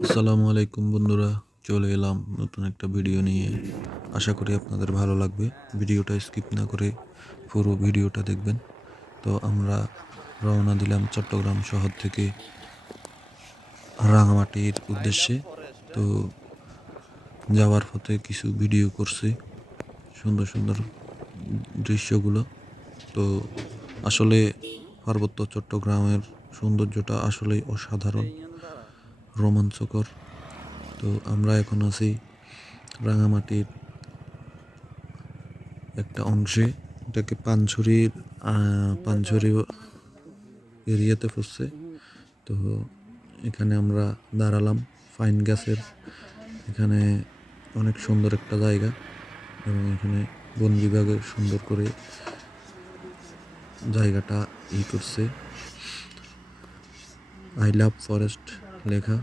আসসালামু আলাইকুম বন্ধুরা, চলে এলাম নতুন একটা ভিডিও নিয়ে। আশা করি আপনাদের ভালো লাগবে। ভিডিওটা স্কিপ না করে পুরো ভিডিওটা দেখবেন। তো আমরা রওনা দিলাম চট্টগ্রাম শহর থেকে রাঙামাটির উদ্দেশ্যে। তো যাওয়ার পথে কিছু ভিডিও করছি, সুন্দর সুন্দর দৃশ্যগুলো। তো আসলে পার্বত্য চট্টগ্রামের সৌন্দর্যটা আসলেই অসাধারণ, রোমাঞ্চকর। তো আমরা এখন আছি রাঙামাটির একটা অংশে, এটাকে পানছড়ি এরিয়াতে পড়ছে। তো এখানে আমরা দাঁড়ালাম ফাইন গাছের এখানে। অনেক সুন্দর একটা জায়গা, এবং এখানে বন বিভাগের সুন্দর করে জায়গাটা করছে, আই লাভ ফরেস্ট লেখা।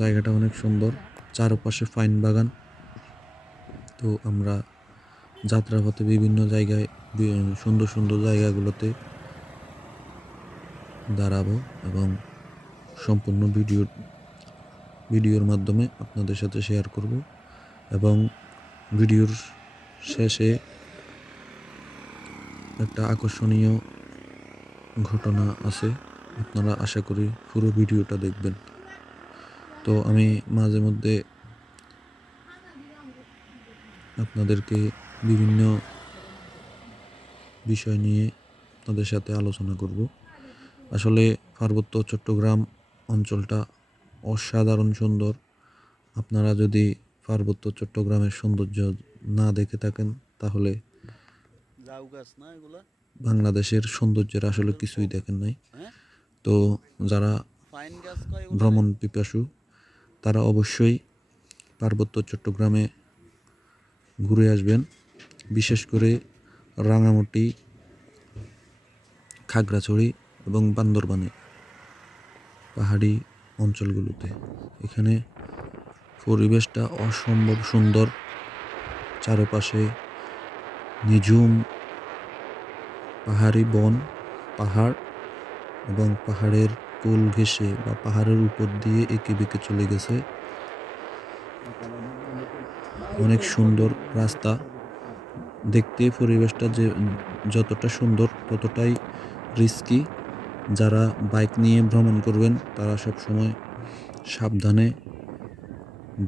জায়গাটা অনেক সুন্দর, চারপাশে ফাইন বাগান। তো আমরা যাত্রাপথে বিভিন্ন জায়গায় সুন্দর সুন্দর জায়গাগুলোতে দাঁড়াবো, এবং সম্পূর্ণ ভিডিওর মাধ্যমে আপনাদের সাথে শেয়ার করব। এবং ভিডিওর শেষে একটা আকর্ষণীয় ঘটনা আছে, আপনারা আশা করি পুরো ভিডিওটা দেখবেন। তো আমি মাঝে মধ্যে আপনাদেরকে বিভিন্ন বিষয় নিয়ে আপনাদের সাথে আলোচনা করব। আসলে পার্বত্য চট্টগ্রাম অঞ্চলটা অসাধারণ সুন্দর। আপনারা যদি পার্বত্য চট্টগ্রামের সৌন্দর্য না দেখে থাকেন, তাহলে বাংলাদেশের সৌন্দর্যের আসলে কিছুই দেখেন নাই। তো যারা ভ্রমণ পিপাসু, তারা অবশ্যই পার্বত্য চট্টগ্রামে ঘুরে আসবেন, বিশেষ করে রাঙামাটি, খাগড়াছড়ি এবং বান্দরবানে পাহাড়ি অঞ্চলগুলোতে। এখানে পরিবেশটা অসম্ভব সুন্দর, চারপাশে নিঝুম পাহাড়ি বন, পাহাড়, এবং পাহাড়ের কোল ঘেঁষে বা পাহাড়ের উপর দিয়ে এঁকে বেঁকে চলে গেছে অনেক সুন্দর রাস্তা। দেখতে পরিবেশটা যে যতটা সুন্দর, ততটাই রিস্কি। যারা বাইক নিয়ে ভ্রমণ করবেন, তারা সব সময় সাবধানে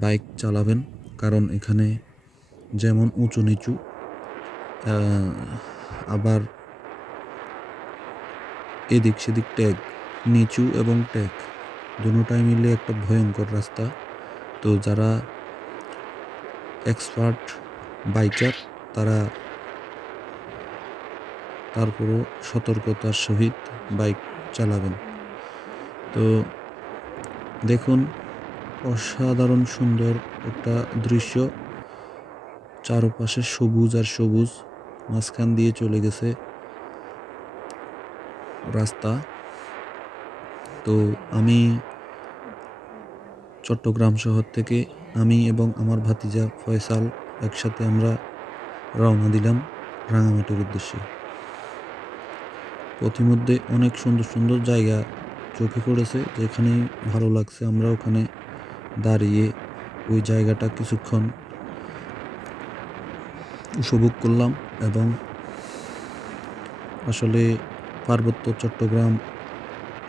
বাইক চালাবেন, কারণ এখানে যেমন উঁচু নিচু, আবার এদিক সেদিক ট্যাগ, নিচু এবং ট্যাগ দুটোটাই মিলে একটা ভয়ঙ্কর রাস্তা। তো যারা এক্সপার্ট বাইকার, তারা তারপরও সতর্কতার সহিত বাইক চালাবেন। তো দেখুন, অসাধারণ সুন্দর একটা দৃশ্য, চারপাশে সবুজ আর সবুজ, মাঝখান দিয়ে চলে গেছে রাস্তা। তো আমি চট্টগ্রাম শহর থেকে, আমি এবং আমার ভাতিজা ফয়সাল একসাথে আমরা রওনা দিলাম রাঙামাটির উদ্দেশ্যে। পথিমধ্যে অনেক সুন্দর সুন্দর জায়গা চোখে পড়েছে, যেখানে ভালো লাগছে। আমরা ওখানে দাঁড়িয়ে ওই জায়গাটা কিছুক্ষণ উপভোগ করলাম। এবং আসলে পার্বত্য চট্টগ্রাম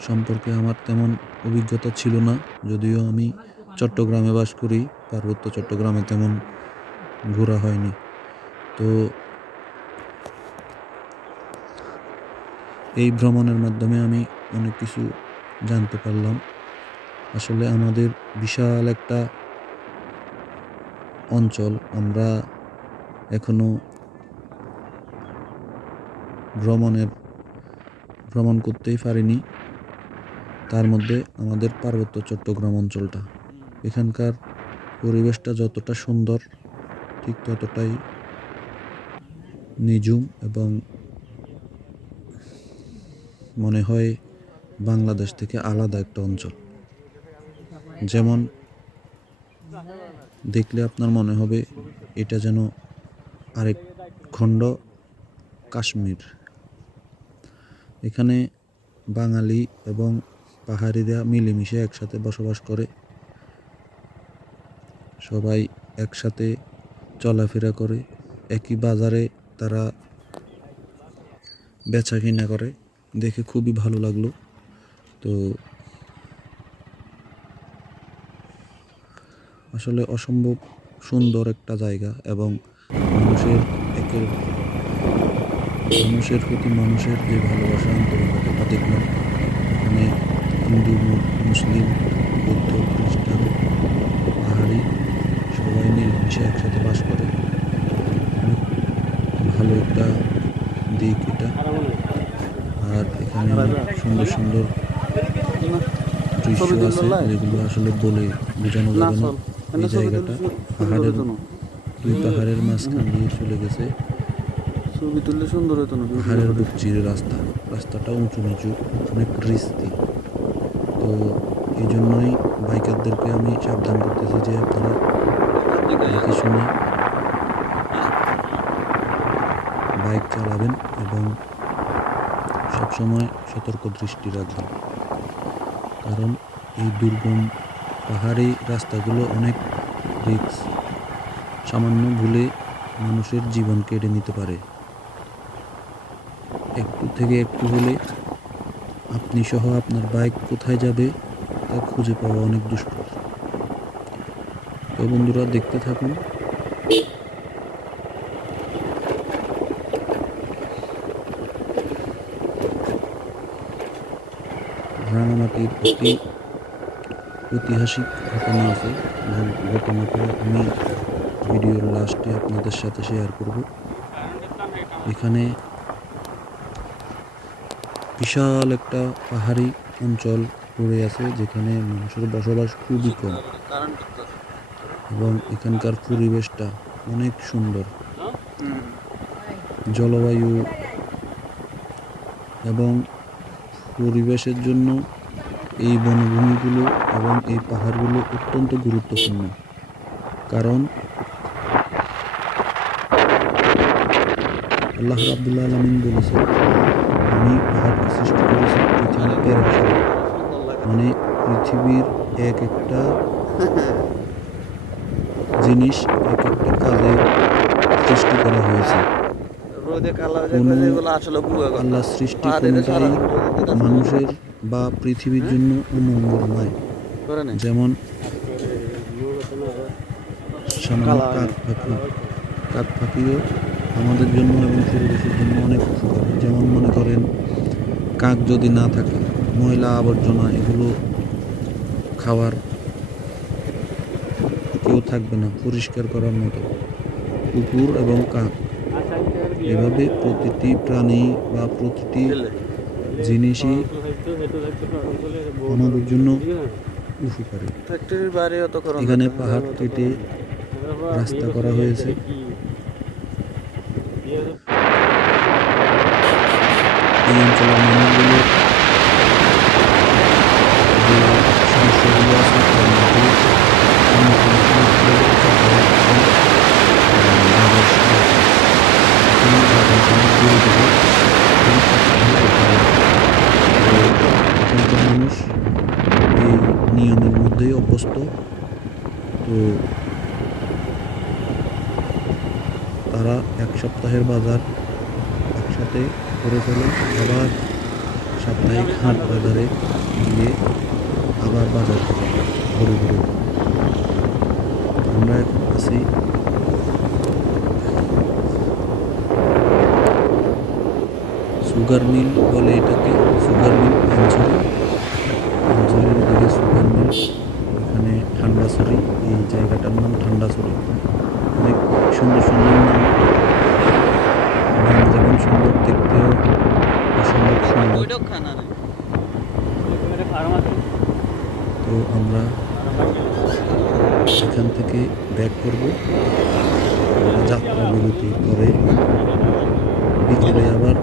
সম্পর্কে আমার তেমন অভিজ্ঞতা ছিল না, যদিও আমি চট্টগ্রামে বাস করি, পার্বত্য চট্টগ্রামে তেমন ঘোরা হয়নি। তো এই ভ্রমণের মাধ্যমে আমি অনেক কিছু জানতে পারলাম। আসলে আমাদের বিশাল একটা অঞ্চল, আমরা এখনো ভ্রমণ করতেই পারিনি। তার মধ্যে আমাদের পার্বত্য চট্টগ্রাম অঞ্চলটা, এখানকার পরিবেশটা যতটা সুন্দর, ঠিক ততটাই নিঝুম, এবং মনে হয় বাংলাদেশ থেকে আলাদা একটা অঞ্চল। যেমন দেখলে আপনার মনে হবে এটা যেন আরেক খণ্ড কাশ্মীর। এখানে বাঙালি এবং পাহাড়িরা মিলেমিশে একসাথে বসবাস করে। সবাই একসাথে চলাফেরা করে, একই বাজারে তারা বেচা কিনা করে, দেখে খুবই ভালো লাগলো। তো আসলে অসম্ভব সুন্দর একটা জায়গা এবং মানুষের একের মানুষের প্রতি মানুষের যে ভালোবাসা আন্তরিকতাটা দেখলাম। এখানে হিন্দু, মুসলিম, বৌদ্ধ, খ্রিস্টান, পাহাড়ি সবাই মিলেমিশে একসাথে বাস করে। অনেক ভালো একটা দিক এটা। আর এখানে অনেক সুন্দর সুন্দর দৃশ্য আছে যেগুলো আসলে বলে বোঝানো যাবে না। এই জায়গাটা পাহাড়ের পাহাড়ের মাঝখান দিয়ে চলে গেছে। ছবি তুললে সুন্দর হতো না। পাহাড়ের বুক চিরে রাস্তাটা উঁচু নিচু, অনেক রিস্কি। তো এই জন্যই বাইকারদেরকে আমি সাবধান করতেছি যে আপনারা দেখে শুনে বাইক চালাবেন এবং সবসময় সতর্ক দৃষ্টি রাখবেন, কারণ এই দুর্গম পাহাড়ি রাস্তাগুলো অনেক রিস্ক। সামান্য ভুলে মানুষের জীবন কেড়ে নিতে পারে। একটু থেকে একটু হলে আপনি সহ আপনার বাইক কোথায় যাবে তা খুঁজে পাওয়া অনেক দুষ্কর। তো বন্ধুরা, দেখতে থাকুন। রাঙামাটির একটি ঐতিহাসিক ঘটনা আছে। ঘটনাটা আমি ভিডিওর লাস্টে আপনাদের সাথে শেয়ার করব। এখানে বিশাল একটা পাহাড়ি অঞ্চল পড়ে আছে যেখানে মানুষের বসবাস খুবই কম এবং এখানকার পরিবেশটা অনেক সুন্দর। জলবায়ু এবং পরিবেশের জন্য এই বনভূমিগুলো এবং এই পাহাড়গুলো অত্যন্ত গুরুত্বপূর্ণ, কারণ আল্লাহ রাব্বুল আলামিন বলেছেন, আমি পাহাড়কে সৃষ্টি করেছি পৃথিবীর পেরেক। মানে পৃথিবীর এক একটা জিনিস এক একটা কাজে সৃষ্টি করা হয়েছে। আল্লাহ সৃষ্টি কোনোটাই মানুষের বা পৃথিবীর জন্য অমঙ্গল নয়। যেমন সামান্য কাক পাখিও আমাদের জন্য এবং পরিবেশের জন্য অনেক উপকারী। যেমন মনে করেন, কাক যদি না থাকে, ময়লা আবর্জনা এগুলো খাওয়ার কেউ থাকবে না পরিষ্কার করার মতো। কুকুর এবং কাক এভাবে প্রতিটি প্রাণী বা প্রতিটি জিনিসই আমাদের জন্য উপকারী। এখানে পাহাড় কেটে রাস্তা করা হয়েছে। এই অঞ্চলের মানুষগুলো যে সমস্যাগুলো আছে তার মধ্যে এখানকার মানুষ এই নিয়মের মধ্যেই অভ্যস্ত। তো তারা এক সপ্তাহের বাজার একসাথে করে ফেলে, আবার সাপ্তাহিক হাট বাজারে গিয়ে আবার বাজার করে ঘুরে ঘুরে। আমরা এখন আছি সুগার মিল বলে এটাকে, সুগার মিল অঞ্চলের দিকে সুগার মিল। এখানে ঠান্ডাছড়ি, এই জায়গাটার নাম ঠান্ডাছড়ি। অনেক সুন্দর সুন্দর নাম যেমন সুন্দর, দেখতেও অসম্ভব সুন্দর। তো আমরা এখান থেকে ব্যাক করব। যাত্রা বিরতি করে বিকেলে আবার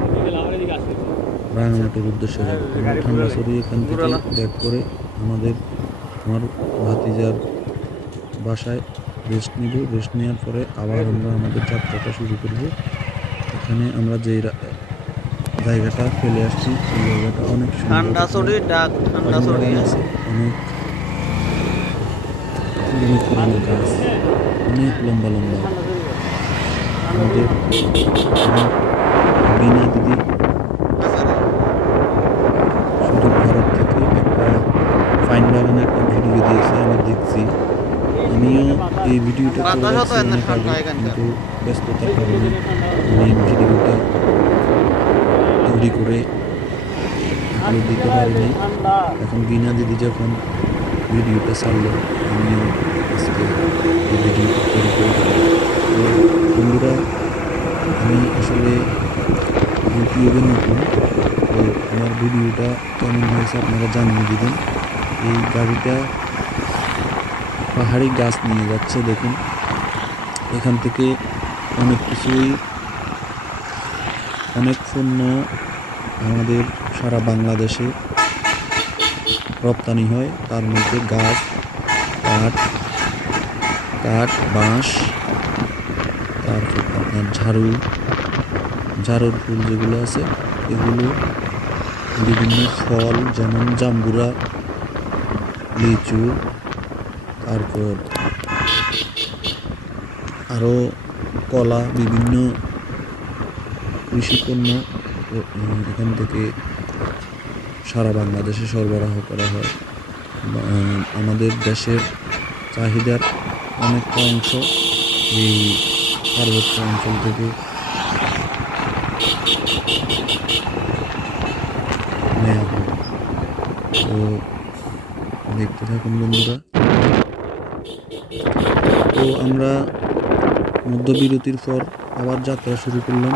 রাঙামাটির উদ্দেশ্যে যাব। আমরা ঠান্ডাছড়ি এখান থেকে ব্যাক করে আমার ভাতিজার বাসায় রেস্ট নিব। রেস্ট নেওয়ার পরে আবার আমরা আমাদের যাত্রাটা শুরু করব। এখানে আমরা যে জায়গাটা ফেলে আসছি সেই জায়গাটা অনেক সুন্দর, অনেক অনেক পুরনো গাছ, অনেক লম্বা লম্বা। আমাদের আমার বিনা দিদি সুদূর ভারত থেকে একটা ফাইন বাগানে একটা ভিডিও দিয়েছে, আমি দেখছি। আমিও এই ভিডিওটা করে রাখছি অনেক আগে, কিন্তু ব্যস্ততার কারণে আমি ভিডিওটা তৈরি করে আপলোড দিতে পারিনি। এখন বিনা দিদি যখন ভিডিওটা ছাড়লো, আমিও আজকে এই ভিডিওটা তৈরি করে দিলাম। তো বন্ধুরা, আমি আসলে ইউটিউবে নতুন, তো আমার ভিডিওটা কেমন হয়েছে আপনারা জানিয়ে দিবেন। এই গাড়িটা পাহাড়ি গাছ নিয়ে যাচ্ছে, দেখুন এখান থেকে অনেক কিছুই, অনেক পণ্য আমাদের সারা বাংলাদেশে রপ্তানি হয়। তার মধ্যে গাছ, কাঠ, বাঁশ, তারপর আপনার ঝাড়ুর ফুল যেগুলো আছে, এগুলো, বিভিন্ন ফল যেমন জাম্বুরা, লিচু, তারপর আরও কলা, বিভিন্ন কৃষিপণ্য এখান থেকে সারা বাংলাদেশে সরবরাহ করা হয়। আমাদের দেশের চাহিদার অনেকটা অংশ এই পার্বত্য অঞ্চল থেকে নেওয়া হয়। তো দেখতে থাকুন বন্ধুরা। তো আমরা মধ্যবিরতির পর আবার যাত্রা শুরু করলাম।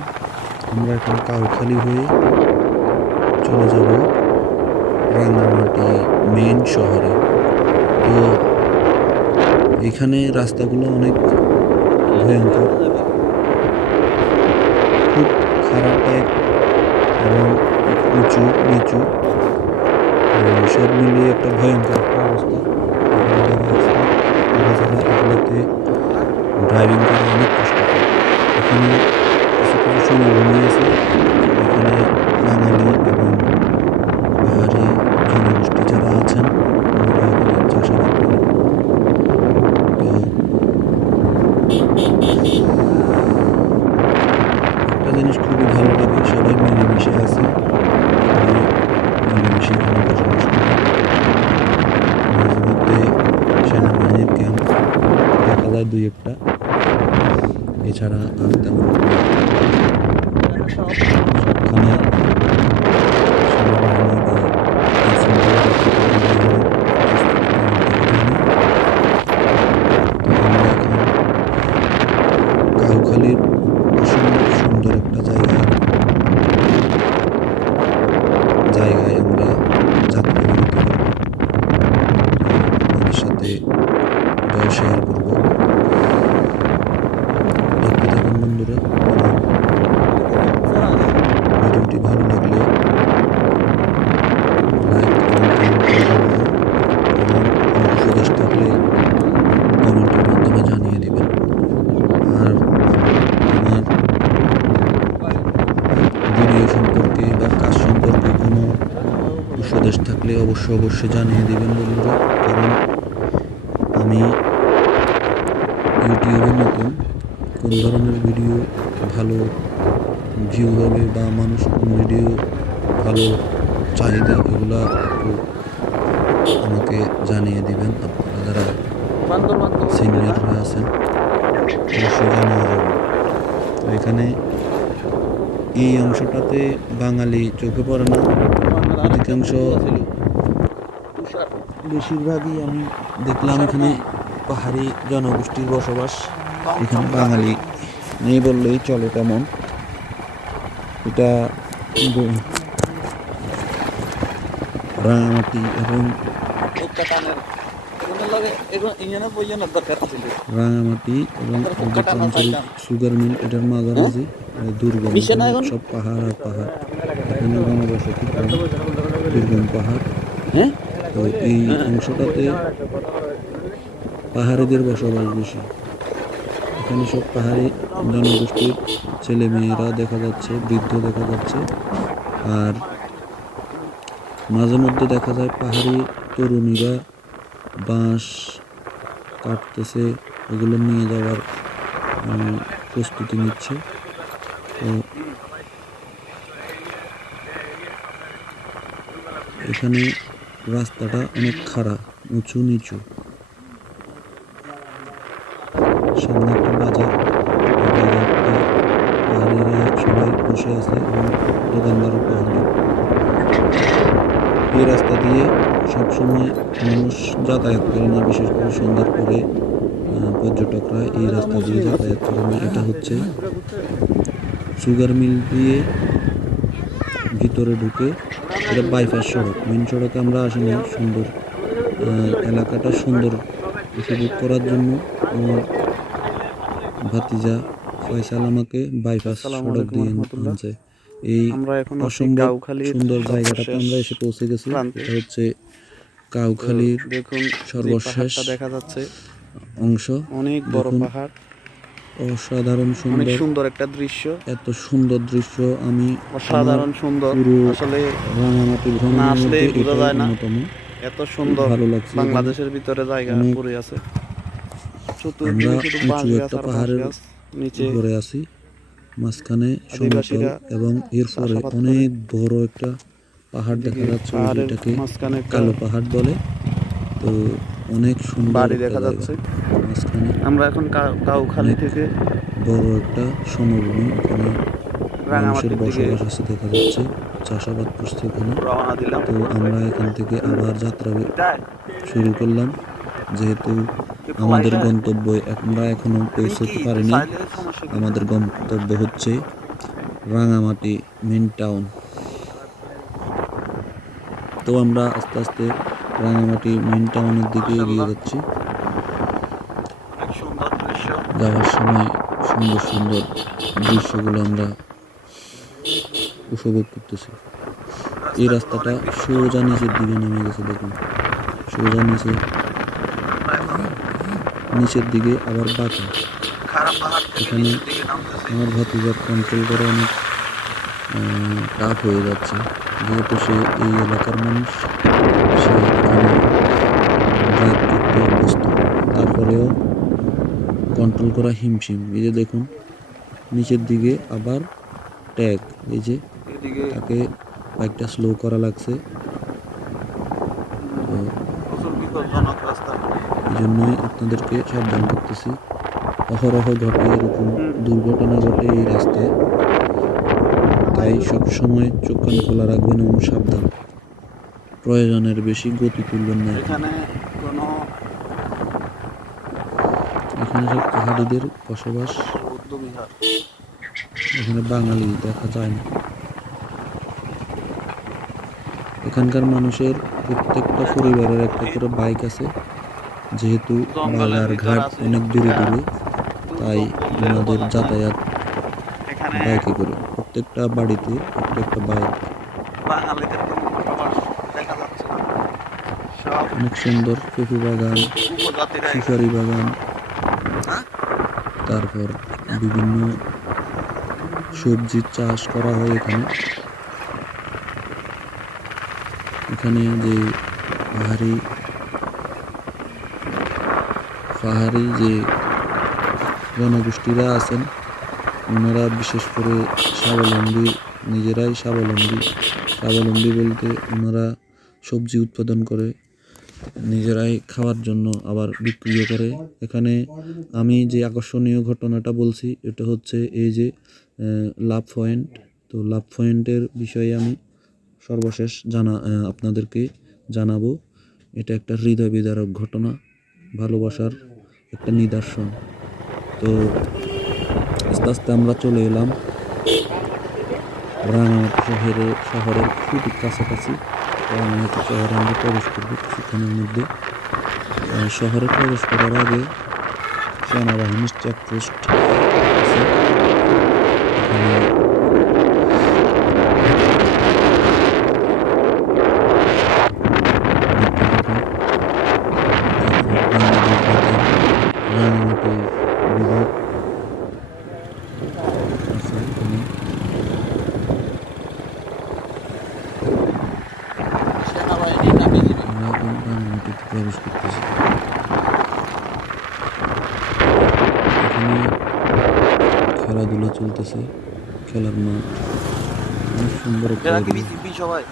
আমরা এখন কাউখালী হয়ে চলে যাব রাঙামাটি মেইন শহরে। তো এখানে রাস্তাগুলো অনেক ভয়ঙ্কর, খুব খারাপ এক, এবং উঁচু নিচু, সব মিলিয়ে একটা ভয়ঙ্কর একটা অবস্থা। যারা এগুলোতে ড্রাইভিং করে অনেক কষ্ট করে। এখানে কিছু কিছু সমভূমি আছে, এখানে বাঙালি এবং পাহাড়ি জনগোষ্ঠী যারা আছেন, ওনারা এখানে চাষাবাদ করেন। তো একটা জিনিস খুবই ভালো লাগে, সবাই মিলেমিশে আছে, সবাই মিলেমিশে এখানে বসবাস করে। মাঝে মধ্যে সেনাবাহিনীর ক্যাম্প দেখা যায় দুই একটা, এছাড়া আর তেমন সবখানে সেনাবাহিনী বা আইনশৃঙ্খলা রক্ষা করার বাহিনীর উপস্থিতি তেমন দেখা যায়নি। তো আমরা এখন কাউখালীর অসম্ভব সুন্দর একটা জায়গায় আমরা যাত্রা বিরতি করব। তো আপনাদের সাথে এটাও শেয়ার করব। দেখতে থাকুন বন্ধুরা, এবং ভিডিওটি ভালো লাগলে লাইক এবং কমেন্ট করে জানাবেন, এবং কোনো উপদেশ থাকলে কমেন্টের মাধ্যমে জানিয়ে দিবেন। আর আমার ভিডিও সম্পর্কে বা কাজ সম্পর্কে কোনো উপদেশ থাকলে অবশ্যই জানিয়ে দিবেন বন্ধুরা। কারণ আমি ইউটিউবে নতুন, কোন ধরনের ভিডিও ভালো ভিউ হবে বা মানুষ কোন ভিডিও ভালো চাহিদা, এগুলা একটু আমাকে জানিয়ে দিবেন। আপনারা যারা সিনিয়ররা আছেন অবশ্যই জানিয়ে যাবেন। তো এখানে এই অংশটাতে বাঙালি চোখে পড়ে না, অধিকাংশ বেশিরভাগই আমি দেখলাম এখানে পাহাড়ি জনগোষ্ঠীর বসবাস। এখানে বাঙালি নেই বললেই চলে তেমন। এটা রাঙামাটি এবং আঞ্চলিক সুগার মিল, এটার মাঝামাঝি দুর্গম, সব পাহাড় আর পাহাড়। এখানে জনবসতি কম, দুর্গম পাহাড়। তো এই অংশটাতে পাহাড়িদের বসবাস বেশি। এখানে সব পাহাড়ি জনগোষ্ঠীর ছেলে মেয়েরা দেখা যাচ্ছে, বৃদ্ধ দেখা যাচ্ছে, আর মাঝে মধ্যে দেখা যায় পাহাড়ি তরুণীরা বাঁশ কাটতেছে, এগুলো নিয়ে যাওয়ার প্রস্তুতি নিচ্ছে। তো এখানে রাস্তাটা অনেক খাড়া, উঁচু নিচু, সামনে একটা বাজার, এই বাজারটা পাহাড়িরা সবাই বসে আছে এবং দোকানদারও পাহাড় দেয়। এই রাস্তা দিয়ে সবসময় মানুষ যাতায়াত করে না, বিশেষ করে সন্ধ্যার পরে পর্যটকরা এই রাস্তা দিয়ে যাতায়াত করে না। এটা হচ্ছে সুগার মিল দিয়ে ভিতরে ঢুকে, এটা বাইপাস সড়ক। মেন সড়কে আমরা আসিনি। সুন্দর এলাকাটা সুন্দর উপভোগ করার জন্য আমার ভাতিজা ফয়সাল আমাকে বাইপাস আসসালামু সড়ক আলাইকুম দিয়ে রহমতুল্লাহ। আনছে। এই আমরা এখন আছি অসম্ভব কাউখালীর সুন্দর জায়গাটাতে সর্বশেষ আমরা এসে পৌঁছে গেছি। প্রান্তে। এটা হচ্ছে কাউখালীর দেখুন যে সর্বশেষ পাহাড়টা দেখা যাচ্ছে, অংশ। অনেক বড় দেখুন, পাহাড়, অসাধারণ অনেক সুন্দর, সুন্দর একটা দৃশ্য, এত সুন্দর দৃশ্য আমি আমার অসাধারণ সুন্দর। পুরো আসলে রাঙামাটি না ভ্রমণের আসলে মধ্যে বোঝা এটাই যায় না অন্যতম। এত খুব সুন্দর ভালো লাগছে। এখানে বাংলাদেশের ভিতরে জায়গা অনেক পড়ে আছে। আমরা চতুর্দিকে শুধু বাঁশ উঁচু গাছ একটা আর বাঁশ পাহাড়ের গাছ, নিচে উপরে আছি, মাঝখানে সমতল আদিবাসীরা এবং এরপরে চাষাবাদ করে। অনেক বড় একটা পাহাড় দেখা এদিকে যাচ্ছে, ওই পাহাড়ের যেটাকে মাঝখানে একটা কালো পাহাড় বলে। তো অনেক সুন্দর বাড়ি একটা দেখা জায়গা। যাচ্ছে। মাঝখানে আমরা এখন কাউখালী অনেক থেকে বড় একটা সমভূমি, ওখানে মানুষের রাঙামাটির দিকে বসবাস আছে দেখা যাচ্ছে, চাষাবাদ করছে এখানে। রওনা দিলাম। তো আমরা এখান থেকে আবার যাত্রা শুরু করলাম, যেহেতু আমাদের গন্তব্য আমরা এখনো পৌঁছতে পারিনি। আমাদের গন্তব্য হচ্ছে রাঙামাটি মেন টাউন। তো আমরা আস্তে আস্তে রাঙামাটি মেন টাউনের দিকে এগিয়ে যাচ্ছি। অনেক সুন্দর দৃশ্য। যাওয়ার সময় সুন্দর সুন্দর দৃশ্যগুলো আমরা উপভোগ করতেছি। এই রাস্তাটা সোজা নিচের দিকে নেমে গেছে, দেখুন, সোজা নিচের দিকে আবার বাঁকা। এখানে আমার ভাতিজার কন্ট্রোল করা অনেক টাফ হয়ে যাচ্ছে, যেহেতু সে এই এলাকার মানুষ, সে এখানে ড্রাইভ করতে অভ্যস্ত। তারপরেও কন্ট্রোল করা হিমশিম। এই যে দেখুন, নিচের দিকে আবার ট্যাগ, এই যে এদিকে তাকে বাইকটা স্লো করা লাগছে। তো প্রচুর বিপজ্জনক রাস্তা। এই জন্যই আপনাদেরকে সাবধান করতেছি। অহরহ ঘটে এরকম দুর্ঘটনা ঘটে এই রাস্তায়, তাই সবসময় চোখ কান খোলা রাখবেন এবং সাবধান। প্রয়োজনের বেশি গতি তুলবেন না। এখানে কোনো এখানে সব পাহাড়িদের বসবাস, বৌদ্ধ বিহার। এখানে বাঙালি দেখা যায় না। এখানকার মানুষের প্রত্যেকটা পরিবারের একটা করে বাইক আছে, যেহেতু বাজার ঘাট অনেক দূরে দূরে, তাই ওনাদের যাতায়াত এখানে বাইকে করে। প্রত্যেকটা বাড়িতে একটা একটা বাইক। বাঙালিদের কোনো বসবাস দেখা যাচ্ছে না। সব অনেক সুন্দর পেঁপে বাগান, উপজাতিরা সুপারি বাগান, তারপর বিভিন্ন সবজির চাষ করা হয় এখানে। এখানে যে পাহাড়ি যে জনগোষ্ঠীরা আছেন, ওনারা বিশেষ করে স্বাবলম্বী, নিজেরাই স্বাবলম্বী বলতে ওনারা সবজি উৎপাদন করে নিজেরাই খাওয়ার জন্য আবার বিক্রিও করে। এখানে আমি যে আকর্ষণীয় ঘটনাটা বলছি, এটা হচ্ছে এই যে লাভ পয়েন্ট। তো লাভ পয়েন্টের বিষয়ে আমি সর্বশেষ আপনাদেরকে জানাবো। এটা একটা হৃদয় বিদারক ঘটনা, ভালোবাসার একটা নিদর্শন। তো আস্তে আস্তে আমরা চলে এলাম রাঙামাটি শহরের খুবই কাছাকাছি। রাঙামাটি শহরে আমরা প্রবেশ করবো কিছুক্ষণের মধ্যে। শহরে প্রবেশ করার আগে সেনাবাহিনীর চেকপোস্ট আছে। রাঙামাটি বিভাগ আছে এখানে। সেনাবাহিনী না বিজিবি? আমরা এখন রাঙামাটিতে প্রবেশ করতেছি। খেলাধুলা চলতেছে, খেলার মাঠ অনেক সুন্দর একটা এরা কি area। বিসিবি সবাই?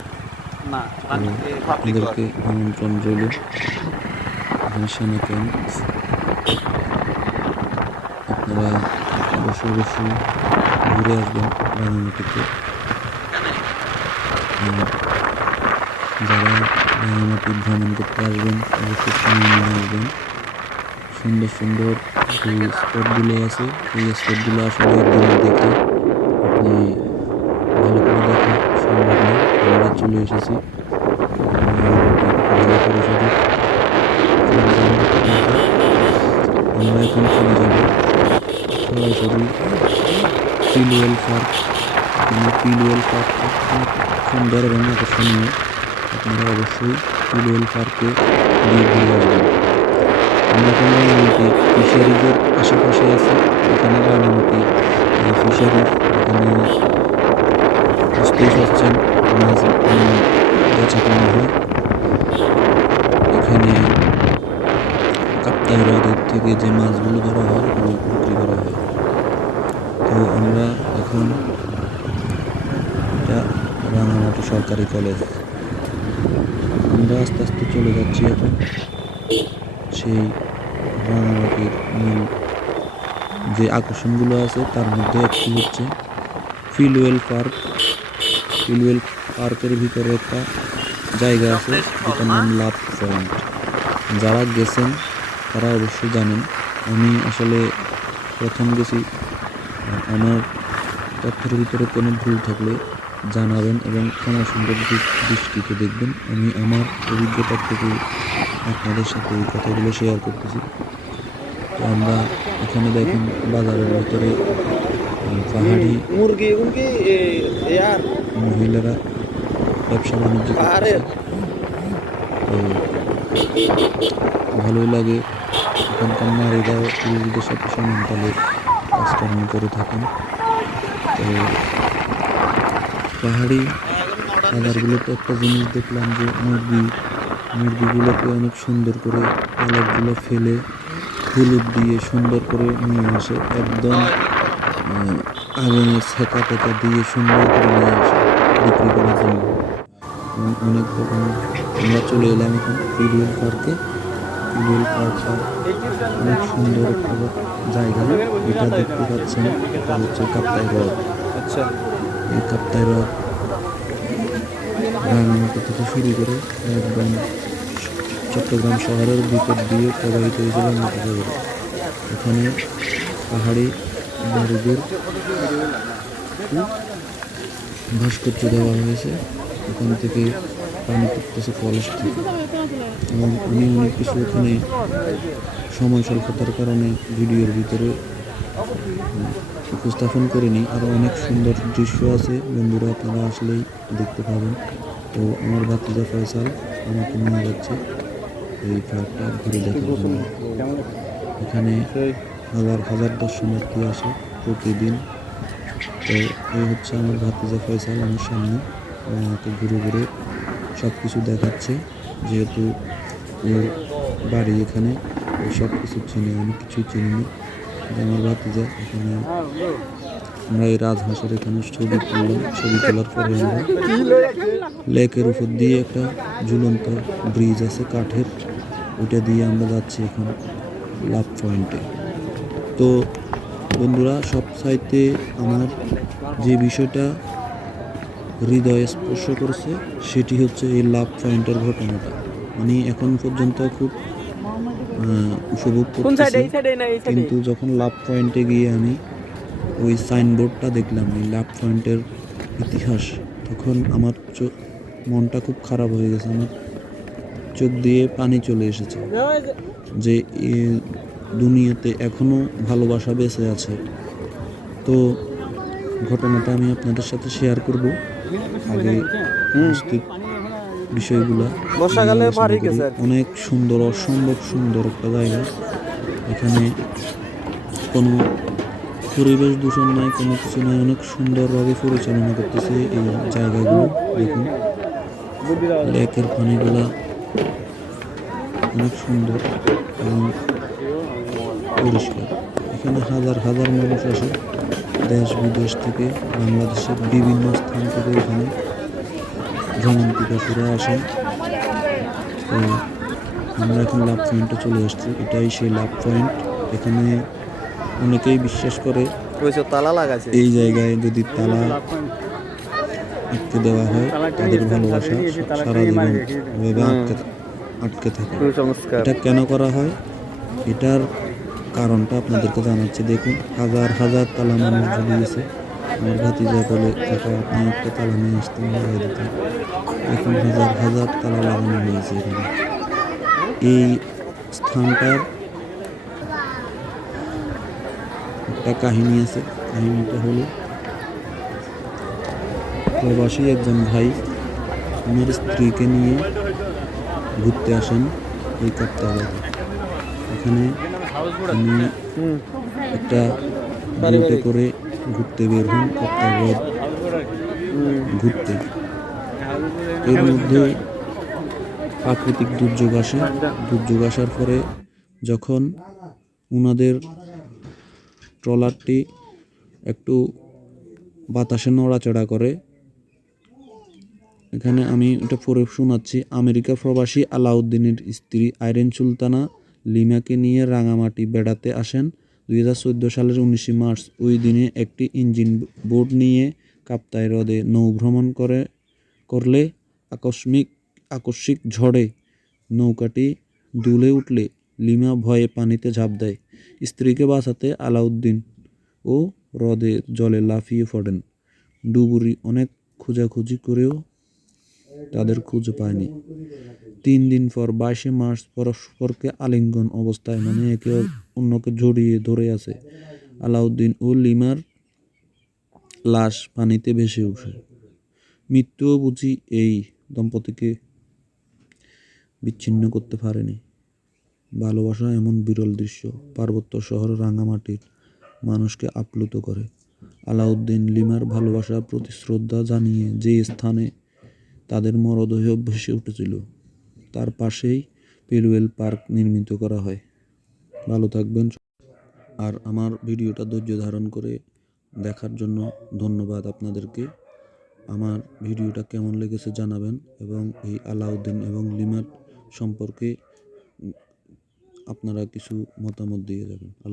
না, তো পাবলিক আপনাদেরকে আমন্ত্রণ রইল এখানে সেনা ক্যাম্প। আপনারা অবশ্যই অবশ্যই ঘুরে আসবেন রাঙামাটিতে। আর যারা রাঙামাটি ভ্রমণ করতে আসবেন অবশ্যই সময় নিয়ে আসবেন। সুন্দর সুন্দর যে স্পটগুলো আছে এই স্পটগুলো আসলে একদিনে দেখে আপনি ভালো করে দেখা সম্ভব না। আমরা চলে এসেছি রাঙামাটি জেলা পরিষদের কার্যালয় থেকে। আমরা এখন চলে যাব সরাসরি ফিলওয়েল পার্ক। এখানে ফিলওয়েল পার্কটা অনেক সুন্দর এবং আকর্ষণীয়। আপনারা অবশ্যই ফিলওয়েল পার্কে গিয়ে ঘুরে আসবেন। আমরা এখন রাঙামাটি ফিশারিজের আশেপাশে আছি। এখানে রাঙামাটি ফিশারিজ, এখানে বুঝতেই পারছেন মাছ বেচাকেনা হয়। এখানে কাপ্তাই হ্রদের থেকে যে মাছগুলো ধরা হয় ওগুলো বিক্রি করা হয়। তো আমরা এখন, এটা রাঙামাটি সরকারি কলেজ, আমরা আস্তে আস্তে চলে যাচ্ছি এখন সেই রাঙামাটির মূল যে আকর্ষণগুলো আছে তার মধ্যে একটি হচ্ছে ফিলওয়েল পার্ক। ফিলওয়েল পার্কের ভিতরে একটা জায়গা আছে যেটার নাম লাভ পয়েন্ট। যারা গেছেন তারা অবশ্যই জানেন। আমি আসলে প্রথম গেছি। আমার তথ্যের ভিতরে কোনো ভুল থাকলে জানাবেন এবং ক্ষমা সুন্দর দৃষ্টিতে দেখবেন। আমি আমার অভিজ্ঞতার থেকে আপনাদের সাথে এই কথাগুলো শেয়ার করতেছি। তো আমরা এখানে দেখুন বাজারের ভিতরে পাহাড়ি মুরগি উনকি यार মহিলারা ব্যবসা বাণিজ্য করতেছে। তো ভালোই লাগে, এখানকার নারীরাও পুরুষদের সাথে সমান তালে কাজকর্ম করে থাকেন। তো পাহাড়ি বাজারগুলোতে একটা জিনিস দেখলাম যে মুরগিগুলোকে অনেক সুন্দর করে পালকগুলো ফেলে হলুদ দিয়ে সুন্দর করে নিয়ে আসে, একদম আগুনের ছেঁকা টেকা দিয়ে সুন্দর করে নিয়ে আসে বিক্রি করার জন্য। এবং অনেক রকম। আমরা চলে এলাম এখন ফিলওয়েল পার্কে। ফিলওয়েল পার্কটা অনেক সুন্দর একটা জায়গা। এটা দেখতে পাচ্ছেন এটা হচ্ছে কাপ্তাই হ্রদ। আচ্ছা, এই কাপ্তাই হ্রদ রাঙামাটি থেকে শুরু করে একদম চট্টগ্রাম শহরের ভিতর দিয়ে প্রবাহিত হয়েছে ব্রহ্মপুত্র। এখানে পাহাড়ি মরুদের ভাস্কর্য দেওয়া হয়েছে। এখান থেকে পানি পড়তেছে কলস থেকে। এবং আমি অনেক কিছু এখানে সময় স্বল্পতার কারণে ভিডিওর ভিতরে উপস্থাপন করিনি। আরও অনেক সুন্দর দৃশ্য আছে, বন্ধুরা আপনারা আসলেই দেখতে পাবেন। তো আমার ভাতিজা ফয়সাল আমাকে নিয়ে যাচ্ছে এই পার্কটা ঘুরে দেখার জন্য। এখানে হাজার হাজার দর্শনার্থী আসে প্রতিদিন। তো এই হচ্ছে আমার ভাতিজা ফয়সাল আমার সামনে, আমাকে ঘুরে ঘুরে সব কিছু দেখাচ্ছে। যেহেতু ওর বাড়ি এখানে, ও সব কিছু চিনে, অনেক কিছুই চিনি না। আমার ভাতিজা এখানে, আমরা এই রাজহাঁসের এখানে ছবি তুললাম। ছবি তোলার পরে আমরা লেকের উপর দিয়ে একটা ঝুলন্ত ব্রিজ আছে কাঠের, ওইটা দিয়ে আমরা যাচ্ছি এখন লাভ পয়েন্টে। তো বন্ধুরা, সব সাইতে আমার যে বিষয়টা হৃদয়ে স্পর্শ করেছে সেটি হচ্ছে এই লাভ পয়েন্টের ঘটনাটা। আমি এখন পর্যন্ত খুব উপভোগ করতেছি, কিন্তু যখন লাভ পয়েন্টে গিয়ে আমি ওই সাইনবোর্ডটা দেখলাম এই লাভ পয়েন্টের ইতিহাস, তখন আমার মনটা খুব খারাপ হয়ে গেছে। আমার চোখ দিয়ে পানি চলে এসেছে যে দুনিয়াতে এখনো ভালোবাসা বেঁচে আছে। তো ঘটনাটা আমি আপনাদের সাথে শেয়ার করব। আগে বিষয়গুলা বর্ষাকালে ভারী গেছে। অনেক সুন্দর, অসম্ভব সুন্দর একটা জায়গা। এখানে কোনো পরিবেশ দূষণ নাই, কোনো কিছু নাই, অনেক সুন্দরভাবে পরিচালনা করতেছে এই জায়গাগুলো। দেখুন লেকের পানিগুলা অনেক সুন্দর এবং পরিষ্কার। এখানে হাজার হাজার মানুষ আসে দেশ বিদেশ থেকে, বাংলাদেশের বিভিন্ন স্থান থেকে এখানে ভ্রমণ পিপাসুরা আসেন। তো আমরা এখন লাভ পয়েন্টে চলে আসছি, এটাই সেই লাভ পয়েন্ট। এখানে অনেকেই বিশ্বাস করে তালা লাগাছে। এই জায়গায় যদি তালা আটকে দেওয়া হয় তাদের ভালোবাসা সারা জীবন এভাবে আটকে থাকে। সংস্কার। এটা কেন করা হয় এটার কারণটা আপনাদেরকে জানাচ্ছি। দেখুন, হাজার হাজার তালা মানুষ ঝুলিয়েছে। আমার ভাতিজা বলে, কাকা আপনি একটা তালা নিয়ে আসতেন, লাগাই দিতেন। দেখুন, হাজার হাজার তালা লাগানো হয়েছে এখানে। এই স্থানটার একটা কাহিনী আছে। কাহিনীটা হলো, প্রবাসী একজন ভাই ওনার স্ত্রীকে নিয়ে ঘুরতে আসেন এই কাপ্তাইবাদে। এখানে উনি একটা বোটে করে ঘুরতে বের হন কাপ্তাইবাদ ঘুরতে। এর মধ্যে প্রাকৃতিক দুর্যোগ আসে। দুর্যোগ আসার পরে যখন ওনাদের ট্রলারটি একটু বাতাসে নড়াচড়া করে, এখানে আমি এটা পড়ে শোনাচ্ছি। আমেরিকা প্রবাসী আলাউদ্দিনের স্ত্রী আইরিন সুলতানা লিমাকে নিয়ে রাঙামাটি বেড়াতে আসেন 2014 সালের 19 মার্চ। ওই দিনে একটি ইঞ্জিন বোট নিয়ে কাপ্তাই হ্রদে নৌভ্রমণ করলে আকস্মিক ঝড়ে নৌকাটি দুলে উঠলে লিমা ভয়ে পানিতে ঝাঁপ দেয়। স্ত্রীকে বাঁচাতে আলাউদ্দিন ও হ্রদের জলে লাফিয়ে পড়েন। ডুবুরি অনেক খোঁজাখুঁজি করেও তাদের খুঁজে পায়নি। 3 দিন পর 22 মার্চ পরস্পরকে আলিঙ্গন অবস্থায়, মানে একে অন্যকে জড়িয়ে ধরে আছে, আলাউদ্দিন ও লিমার লাশ পানিতে ভেসে ওঠে। মৃত্যুও বুঝি এই দম্পতিকে বিচ্ছিন্ন করতে পারেনি। ভালোবাসা এমন বিরল দৃশ্য পার্বত্য শহর রাঙামাটির মানুষকে আপ্লুত করে। আলাউদ্দিন লিমার ভালোবাসার প্রতি শ্রদ্ধা জানিয়ে যে স্থানে তাদের মরদেহ ভেসে উঠেছিল তার পাশেই পেরুয়েল পার্ক নির্মিত করা হয়। ভালো থাকবেন। আর আমার ভিডিওটা ধৈর্য ধারণ করে দেখার জন্য ধন্যবাদ আপনাদেরকে। আমার ভিডিওটা কেমন লেগেছে জানাবেন, এবং এই আলাউদ্দিন এবং লিমার সম্পর্কে আপনারা কিছু মতামত দিয়ে যাবেন। আল্লাহ।